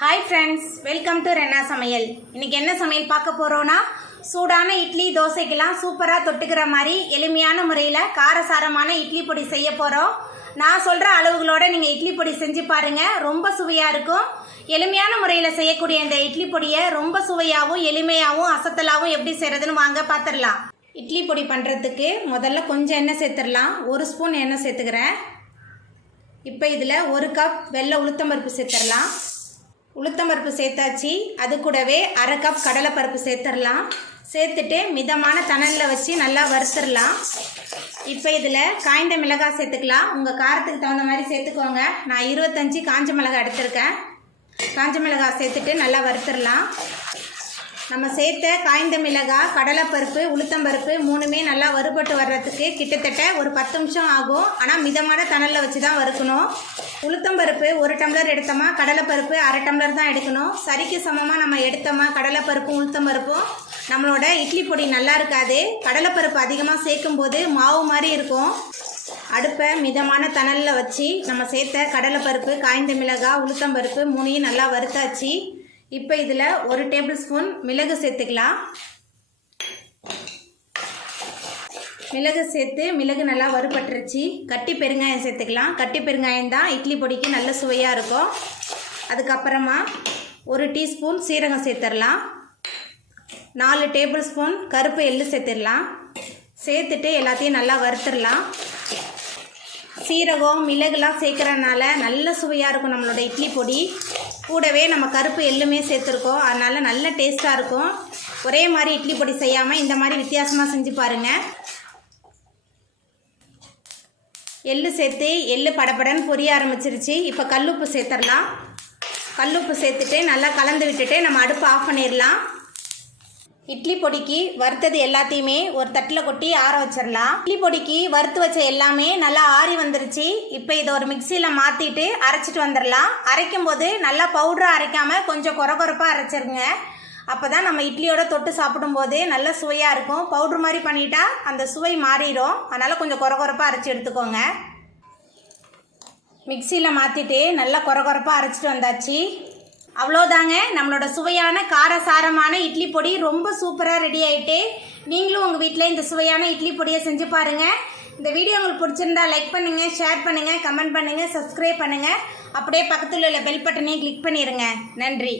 Hi friends welcome to रेन्ना समयल इनके என்ன சமையல் பார்க்க போறோம்னா சூடான இட்லி தோசைக்கெல்லாம் சூப்பரா தொட்டுக்கிற மாதிரி எளிமையான முறையில் காரசாரமான இட்லி பொடி செய்ய போறோம். நான் சொல்ற அளவுகளோட நீங்க இட்லி பொடி செஞ்சு பாருங்க, ரொம்ப சுவையா இருக்கும். எளிமையான முறையில் செய்யக்கூடிய இந்த இட்லி பொடியை ரொம்ப சுவையாகவும் எளிமையாகவும் அசத்தலாகவும் எப்படி செய்யறதுன்னு வாங்க பார்த்துடலாம். இட்லி பொடி பண்ணுறதுக்கு முதல்ல கொஞ்சம் எண்ணெய் சேர்த்துடலாம். 1 ஸ்பூன் எண்ணெய் சேர்த்துக்கிறேன். இப்போ இதில் 1 கப் வெள்ளை உளுத்தம்பருப்பு சேர்த்துடலாம். உளுத்தம்பருப்பு சேர்த்தாச்சு. அது கூடவே 1/2 கப் கடலைப்பருப்பு சேர்த்துடலாம். சேர்த்துட்டு மிதமான தணலில் வச்சு நல்லா வறுத்துடலாம். இப்போ இதில் காய்ந்த மிளகாய் சேர்த்துக்கலாம். உங்கள் காரத்துக்கு தகுந்த மாதிரி சேர்த்துக்கோங்க. நான் 25 காஞ்ச மிளகாய் எடுத்திருக்கேன். காஞ்ச மிளகாய் சேர்த்துட்டு நல்லா வறுத்துடலாம். நம்ம சேர்த்த காய்ந்த மிளகாய், கடலைப்பருப்பு, உளுத்தம்பருப்பு 3மே நல்லா வறுபட்டு வர்றதுக்கு கிட்டத்தட்ட ஒரு 10 நிமிஷம் ஆகும். ஆனால் மிதமான தணலில் வச்சு தான் வறுக்கணும். உளுத்தம்பருப்பு 1 டம்ளர் எடுத்தோமா, கடலைப்பருப்பு 1/2 டம்ளர் தான் எடுக்கணும். சரிக்கு சமமாக நம்ம எடுத்தோமா கடலைப்பருப்பும் உளுத்தம்பருப்பும் நம்மளோட இட்லி பொடி நல்லா இருக்காது. கடலைப்பருப்பு அதிகமாக சேர்க்கும் போது மாவு மாதிரி இருக்கும். அடுப்பை மிதமான தணலில் வச்சு நம்ம சேர்த்த கடலைப்பருப்பு, காய்ந்த மிளகாய், உளுத்தம்பருப்பு 3யும் நல்லா வறுத்தாச்சு. இப்போ இதில் 1 டேபிள் ஸ்பூன் மிளகு சேர்த்துக்கலாம். மிளகு சேர்த்து மிளகு நல்லா வறுபட்டுருச்சு. கட்டி பெருங்காயம் சேர்த்துக்கலாம். கட்டி பெருங்காயம் தான் இட்லி பொடிக்கு நல்ல சுவையாக இருக்கும். அதுக்கப்புறமா 1 டீஸ்பூன் சீரகம் சேர்த்துடலாம். 4 டேபிள் ஸ்பூன் கருப்பு எள்ளு சேர்த்துடலாம். சேர்த்துட்டு எல்லாத்தையும் நல்லா வறுத்துடலாம். சீரகம் மிளகுலாம் சேர்க்குறதுனால நல்ல சுவையாக இருக்கும் நம்மளோட இட்லி பொடி. கூடவே நம்ம கருப்பு எள்ளுமே சேர்த்துருக்கோம், அதனால் நல்ல டேஸ்ட்டாக இருக்கும். ஒரே மாதிரி இட்லி பொடி செய்யாமல் இந்த மாதிரி வித்தியாசமாக செஞ்சு பாருங்கள். எள்ளு சேர்த்து எள்ளு படபடன்னு பொரிய ஆரம்பிச்சிருச்சு. இப்போ கல்லுப்பு சேர்த்துடலாம். கல்லுப்பு சேர்த்துட்டு நல்லா கலந்து விட்டுட்டு நம்ம அடுப்பு ஆஃப் பண்ணிடலாம். இட்லி பொடிக்கு வறுத்தது எல்லாத்தையுமே ஒரு தட்டில் கொட்டி ஆற வச்சிடலாம். இட்லி பொடிக்கு வறுத்து வச்ச எல்லாமே நல்லா ஆறி வந்துருச்சு. இப்போ இதை ஒரு மிக்சியில் மாற்றிட்டு அரைச்சிட்டு வந்துடலாம். அரைக்கும் போது நல்லா பவுடராக அரைக்காமல் கொஞ்சம் கொரகொரப்பாக அரைச்சிருங்க. அப்போ தான் நம்ம இட்லியோட தொட்டு சாப்பிடும்போது நல்ல சுவையாக இருக்கும். பவுட்ரு மாதிரி பண்ணிட்டா அந்த சுவை மாறிடும். அதனால் கொஞ்சம் கொரகொரப்பாக அரைச்சி எடுத்துக்கோங்க. மிக்சியில் மாற்றிட்டு நல்லா கொரகொரப்பாக அரைச்சிட்டு வந்தாச்சு. அவ்வளோதாங்க, நம்மளோட சுவையான காரசாரமான இட்லி பொடி ரொம்ப சூப்பராக ரெடி ஆகிட்டு. நீங்களும் உங்கள் வீட்டில் இந்த சுவையான இட்லி பொடியை செஞ்சு பாருங்கள். இந்த வீடியோ உங்களுக்கு பிடிச்சிருந்தா லைக் பண்ணுங்கள், ஷேர் பண்ணுங்கள், கமெண்ட் பண்ணுங்கள், சப்ஸ்கிரைப் பண்ணுங்கள். அப்படியே பக்கத்தில் உள்ள பெல் பட்டனையும் கிளிக் பண்ணிடுங்க. நன்றி.